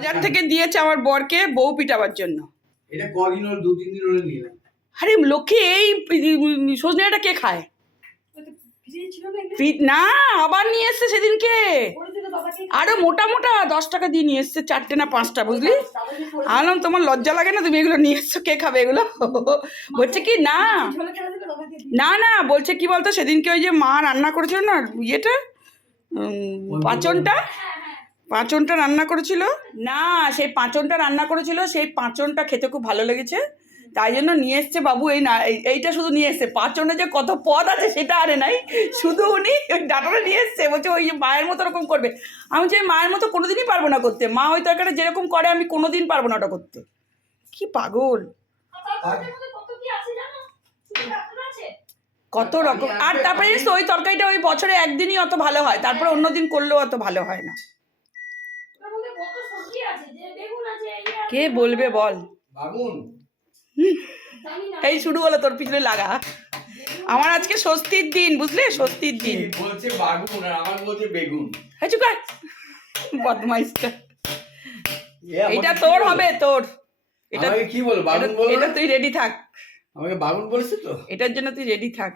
বাজার থেকে দিয়েছে আমার বরকে বউ পিটাবার জন্য। এটা কদিন হলো, 2-3 দিন হলো নিলাম। আরে লক্ষ্মী, এই সজনে ডাঁটা কে খায়? না, আবার নিয়ে এসছে সেদিনকে, আরো মোটা মোটা 10 টাকা দিয়ে নিয়ে এসছে, 4টে না 5টা, বুঝলি? আনলাম তোমার লজ্জা লাগে না? তুমি এগুলো নিয়ে এসছো, কে খাবে এগুলো? বলছে কি না না না, বলছে কি বলতো, সেদিনকে ওই যে মা রান্না করেছিল না, ইয়েটা পাঁচনটা রান্না করেছিল না, সেই পাঁচনটা রান্না করেছিল, সেই পাঁচনটা খেতে খুব ভালো লেগেছে, তাই জন্য নিয়ে এসছে বাবু। এই না, এইটা শুধু নিয়ে এসছে, পাঁচনে যে কত পদ আছে সেটা আরে নাই, শুধু উনি ওই ডাঁটাটা নিয়ে এসছে। বলছে ওই মায়ের মতো ওরকম করবে। আমি যে মায়ের মতো কোনোদিনই পারবো না করতে, মা ওই তরকারিটা যেরকম করে আমি কোনোদিন পারবো না ওটা করতে। কি পাগল, কত রকম। আর তারপরে ওই তরকারিটা ওই বছরে একদিনই অত ভালো হয়, তারপরে অন্যদিন করলেও অত ভালো হয় না। কে বলবে বল? এই শুরু হলো তোর পিছনে লাগা। আমার আজকে স্বস্তির দিন, বুঝলে? স্বস্তির দিন। বলছে বাগুন আর আমার বলছে বেগুন। বদমাইশটা। এটা তোর হবে, তোর। এটা কি বল? বাগুন বল। এটা তুই রেডি থাক। আমাকে বাগুন বলেছে তো, এটার জন্য তুই রেডি থাক।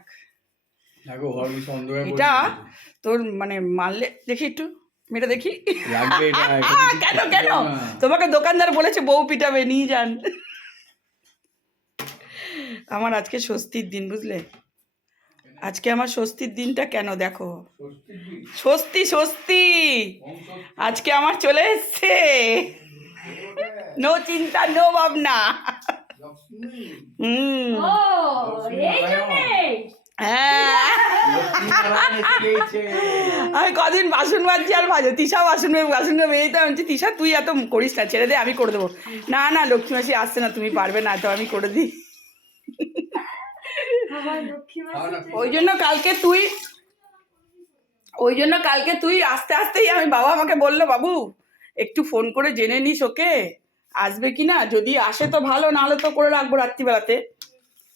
দেখো হরবি সন্দেহ। এটা তোর মানে মারলে দেখি একটু মেয়েটা দেখি লাগবে এটা। কেন কেন তোমাকে দোকানদার বলেছে বউ পিটাবে, নিয়ে যান। আমার আজকে স্বস্তির দিন, বুঝলে? আজকে আমার স্বস্তির দিনটা কেন দেখো, স্বস্তি স্বস্তি আজকে আমার চলে এসছে। নো চিন্তা, নো ভাবনা। হ্যাঁ, আমি কদিন বাসন মাজছি আর ভাজো, তিশা বাসন মেয়েতে আমি বলছি তিশা তুই এত করিস না, ছেড়ে দে, আমি করে দেবো। না না, লক্ষ্মী মাসি আসছে না, তুমি পারবে না, তো আমি করে দিই। ওই জন্য কালকে তুই আস্তে আস্তেই, আমি বাবা আমাকে বললো বাবু একটু ফোন করে জেনে নিস ওকে আসবে কি না, যদি আসে তো ভালো, নাহলে তো করে রাখবো রাত্রিবেলাতে।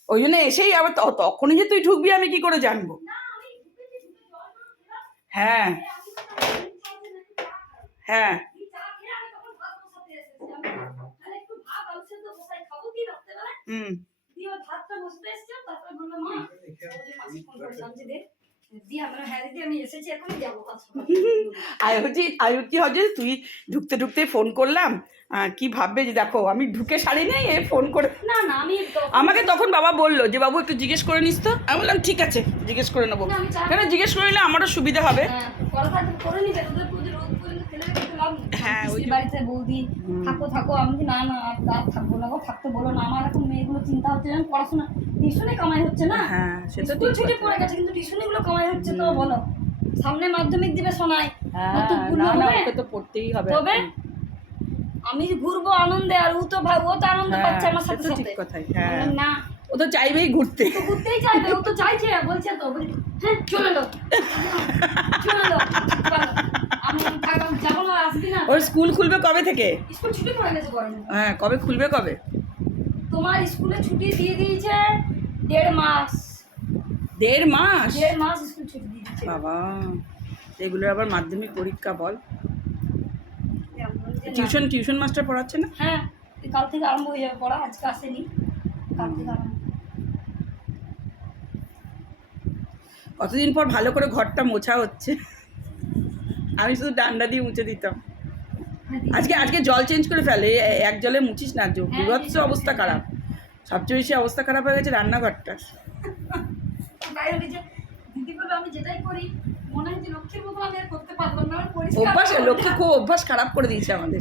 ওই জন্য এসেই আবার তখনই যে তুই ঢুকবি আমি কি করে জানবো? হ্যাঁ হ্যাঁ, হুম, তুই ঢুকতে ঢুকতে ফোন করলাম, কি ভাববে যে দেখো আমি ঢুকে শাড়ি নেই, এ ফোন করে। না না, আমাকে তখন বাবা বললো যে বাবু একটু জিজ্ঞেস করে নিস তো। আমি বললাম ঠিক আছে, জিজ্ঞেস করে নেবো। কেন জিজ্ঞেস করে নিলে আমারও সুবিধা হবে। হ্যাঁ, ওই বাড়িতে বৌদি থাকো, আমি না না আর থাকবো না, থাকতে বলো না। আমার এখন মেয়েগুলো চিন্তা হচ্ছে, যেমন পড়াশোনা টিউশনে কামাই হচ্ছে না। হ্যাঁ, সেটা তো ছুটি পড়ে গেছে, কিন্তু টিউশনে গুলো কামাই হচ্ছে। তো বলো, সামনে মাধ্যমিক দিবে শোনায়, ওকে তো পড়তেই হবে। তবে আমি ঘুরবো আনন্দে, আর ও তো আনন্দ পাচ্ছে আমার সাথে সাথে। ঠিক কথাই। হ্যাঁ, না ও তো চাইবেই ঘুরতেই চাইবে, ও তো চাইছে, বলছে তো হ্যাঁ চলে লো আমি যাবো না, আসবি না। ওর স্কুল খুলবে কবে থেকে? স্কুল ছুটি পড়ে গেছে গরমে। হ্যাঁ, কবে খুলবে? কবে? তোমার স্কুলে ছুটি দিয়ে দিয়েছে 1.5 মাস। 1.5 মাস? 1.5 মাস স্কুল ছুটি দিয়েছে। বাবা, এগুলো আবার মাধ্যমিক পরীক্ষা বল। টিউশন মাস্টার পড়াচ্ছে না? হ্যাঁ, কাল থেকে আরম্ভ হয়ে যাবে পড়া, আজকে আসেনি, কাল থেকে আরম্ভ। কতদিন পর ভালো করে ঘরটা মোছা হচ্ছে। আমি শুধু ডান্ডা দিয়ে মুছে দিতাম। আজকে জল চেঞ্জ করে ফেলে, এক জলে মুছিস না, বিভৎস অবস্থা খারাপ। সবচেয়ে বেশি অবস্থা খারাপ হয়ে গেছে রান্নাঘরটা। আমি যেটাই করি মনে হয় যে লক্ষ্মীর মতো আমি আর করতে পারবো না। অভ্যাস, লক্ষ্মী খুব অভ্যাস খারাপ করে দিয়েছে আমাদের।